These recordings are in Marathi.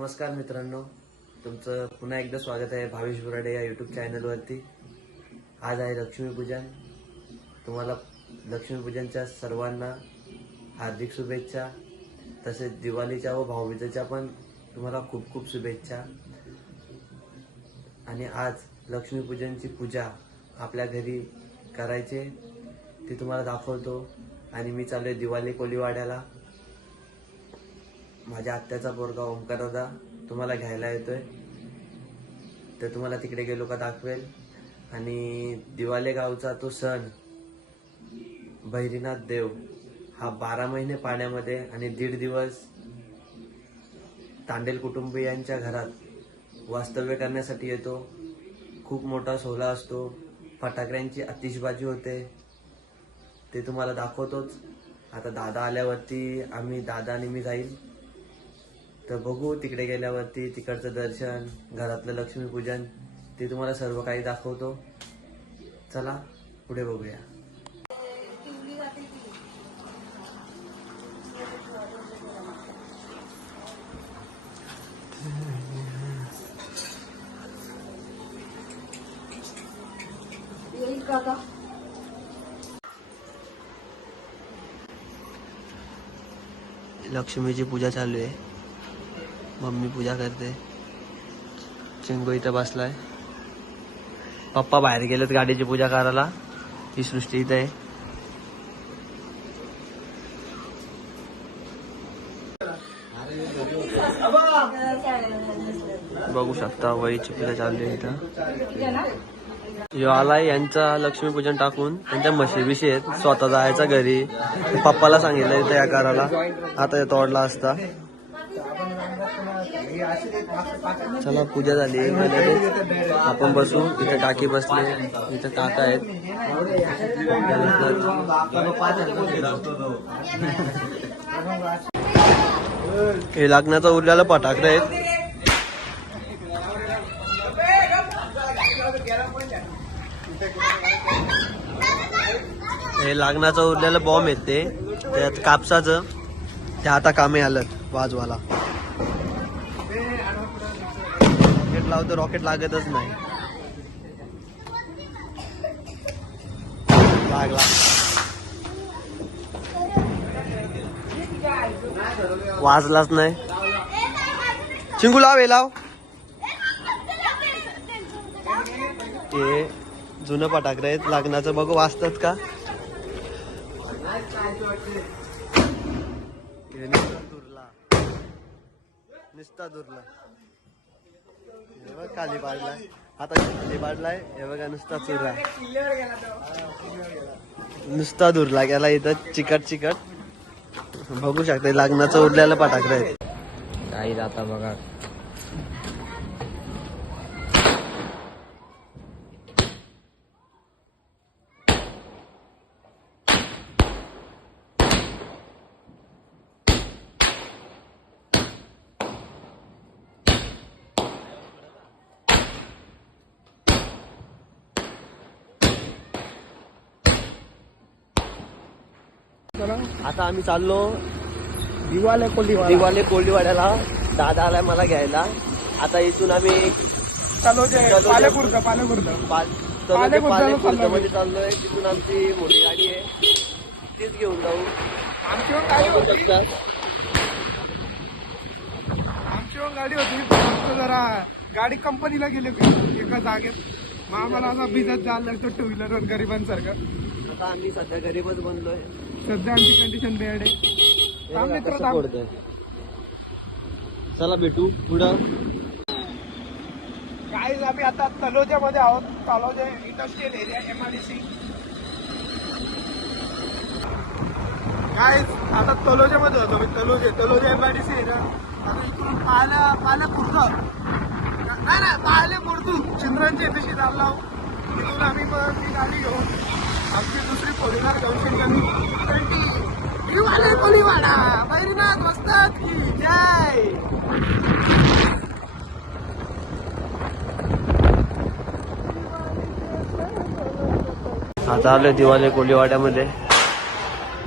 नमस्कार मित्रांनो. तुमचं पुन्हा एकदा स्वागत आहे भावेश बुराडे या युट्यूब चॅनलवरती आज आहे लक्ष्मीपूजन तुम्हाला लक्ष्मीपूजनच्या सर्वांना हार्दिक शुभेच्छा. तसेच दिवाळीच्या व भाऊबीजेच्या पण तुम्हाला खूप खूप शुभेच्छा. आणि आज लक्ष्मीपूजनची पूजा आपल्या घरी करायचे ती तुम्हाला दाखवतो. आणि मी चाललोय दिवाळी कोलीवाड्याला माझ्या आत्याचा पोरगा ओंकार दादा तुम्हाला घ्यायला येतोय. तर तुम्हाला तिकडे गेलो का दाखवेल. आणि दिवाले गावचा तो सण भैरीनाथ देव हा बारा महिने पाण्यामध्ये आणि दीड दिवस तांडेल कुटुंबियांच्या घरात वास्तव्य करण्यासाठी येतो. खूप मोठा सोहळा असतो. फटाक्यांची आतिषबाजी होते. ते तुम्हाला दाखवतोच. आता दादा आल्यावरती आम्ही दादा आणि मी जाईल. तर बघू तिकडे गेल्यावरती तिकडचं दर्शन घरातलं लक्ष्मीपूजन ते तुम्हाला सर्व काही दाखवतो. चला पुढे बघूया. लक्ष्मीची पूजा चालू आहे. मम्मी पूजा करते. चिंगू इथं बसलाय. पप्पा बाहेर गेलेत गाडीची पूजा करायला. ही सृष्टी इथं आहे. बघू शकता वहीची पूजा चालू आहे इथं. यो आलाय यांचा लक्ष्मीपूजन टाकून. त्यांच्या म्हशी बिशी स्वतः जायचा घरी. पप्पाला सांगितलं इथं या करायला. आता तोडला असता. चला पूजा झाली आपण बसू इथे काकी बसले इथे काका आहेत. हे लग्नाचा उरलेला फटाकडे आहेत. हे लागण्याचं उरलेलं बॉम्ब येते ते. त्यात कापसाचं. ते आता कामे आलं वाजवाला लावतो रॉकेट लागतच नाही. लागला. वाजलाच नाही. चिंगू लाव हे लाव. हे जुनं फटाकडे आहेत. लग्नाचं बघू वाचतात का? निस्ता दुरला. हे बघ खाली पाडलाय आता खाली पाडलाय हे बघा नुसता चुरला. नुसता दुरला गेला इथं चिकट चिकट. बघू शकता लग्नाचं उरलेलं फटाकडे काही जाता बघा. आता आम्ही चाललो दिवाले कोली दिवाले कोल्डीवाड्याला दादा आलाय मला घ्यायला. आता इथून आम्ही पालेपुरतं पालेपुरतं पालेकुर्दाला मध्ये चाललोय. तिथून आमची मोठी गाडी आहे. तीच घेऊन जाऊ. आमची गाडी होती. जरा गाडी कंपनीला गेली होती. एका जागेत. मग आम्हाला असा भिजत जायला लागतो टू व्हीलरवर गरिबांसारखं. आता आम्ही सध्या गरीबच बनलोय. सध्या आमची कंडिशन बेड आहे. थांब मित्र, थांब. फोडतंय. चला भेटू पुढं. काय आम्ही आता तलोजामध्ये आहोत. तलोजा इंडस्ट्रियल एरिया एमआयडीसी काय आता तलोजामध्ये होतो मी. तलोजे तलोजा एमआयडीसी आहे ना. आता इकडून पाहिलं पाहिलं पुरतं नाही नाही पाहिले मुर्दू चिंद्रांची येथेशी चालला तिथून आम्ही मग ती गाडी घेऊन. आमची दुसरी फोर व्हीलर जंक्शन करून ट्वेंटी. हिवाले कोलीवाडा बैरीनाथ वस्तात की जय. आता आलोय दिवाले कोलीवाड्यामध्ये.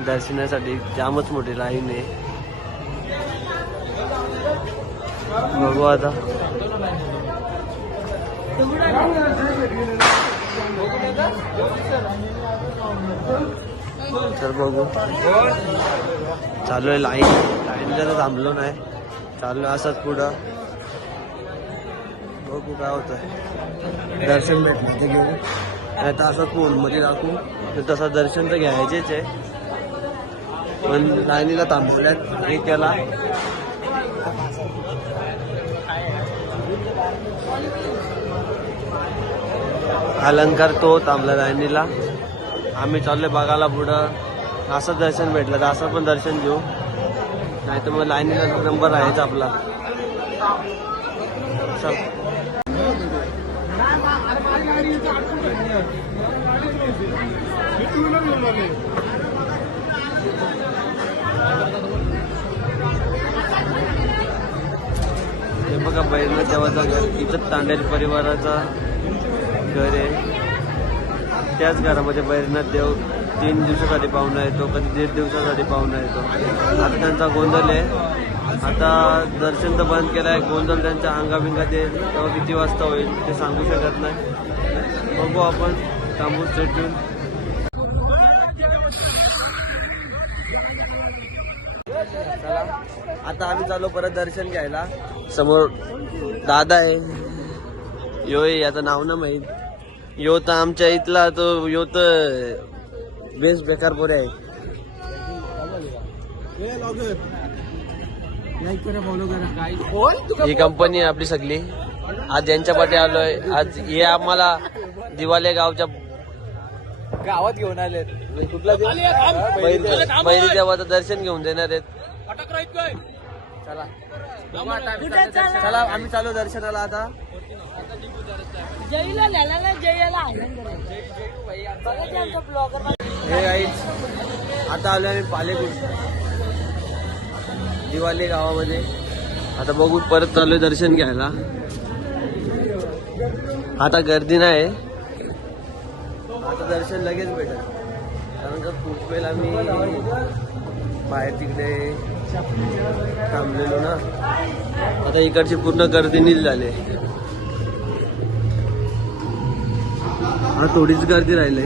दर्शनासाठी जामच मोठी लाईन आहे. बघू आता. तर बघू. चालू आहे लाईन लाईन तर थांबलो नाही. चालू आहे असंच पुढं. बघू काय होतं दर्शन भेटलं घेऊ नाही तर असंच फोनमध्ये दाखवू. तर तसं दर्शन तर घ्यायचेच आहे. पण लाईनीला थांबवल्यात आणि त्याला अलंकार तो थांबला लाईनीला आम्ही चाललोय बघायला पुढं. असं दर्शन भेटलं तर असं पण दर्शन घेऊ. नाही तर मग लाईनीला नंबर राहायचा आपला. हे बघा बैल देवाचा घर इथं तांडेल परिवाराचा घर आहे. त्याच घरामध्ये बैरनाथ देव तीन दिवसासाठी पाहुणा येतो कधी दीड दिवसासाठी पाहुणा येतो. आता त्यांचा गोंधळ आहे. आता दर्शन तर बंद केलं आहे गोंधळ त्यांच्या अंगाबिंगा ते तेव्हा किती वाजता होईल ते सांगू शकत नाही. बघू आपण. तांबू स्टेटून आता आम्ही चालू परत दर्शन घ्यायला. समोर दादा आहे. यो याचं नाव ना माहीत. यो तर आमच्या इथला तो यो तर बेस्ट बेकार पोरे आहे. ही कंपनी आहे आपली सगळी. आज यांच्या पाठी आलोय. आज हे आम्हाला दिवाले गावच्या गावात घेऊन आले कुठला देवाचं दर्शन घेऊन देणार आहेत. चला. चला आम्ही चालू दर्शनाला आता. जयला ल्याला जयाला आनंद बघा ते आमचा ब्लॉगर हे आता आलो आम्ही पालेकुट दिवाली गावामध्ये. आता बघू परत चालू दर्शन घ्यायला. आता गर्दी नाही. आता दर्शन लगेच भेटल. कारण का खूप वेळ आम्ही बाहेर तिकडे थांबलेलो ना. आता इकडची पूर्ण गर्दी नील झाली हा थोडीच गर्दी राहिली.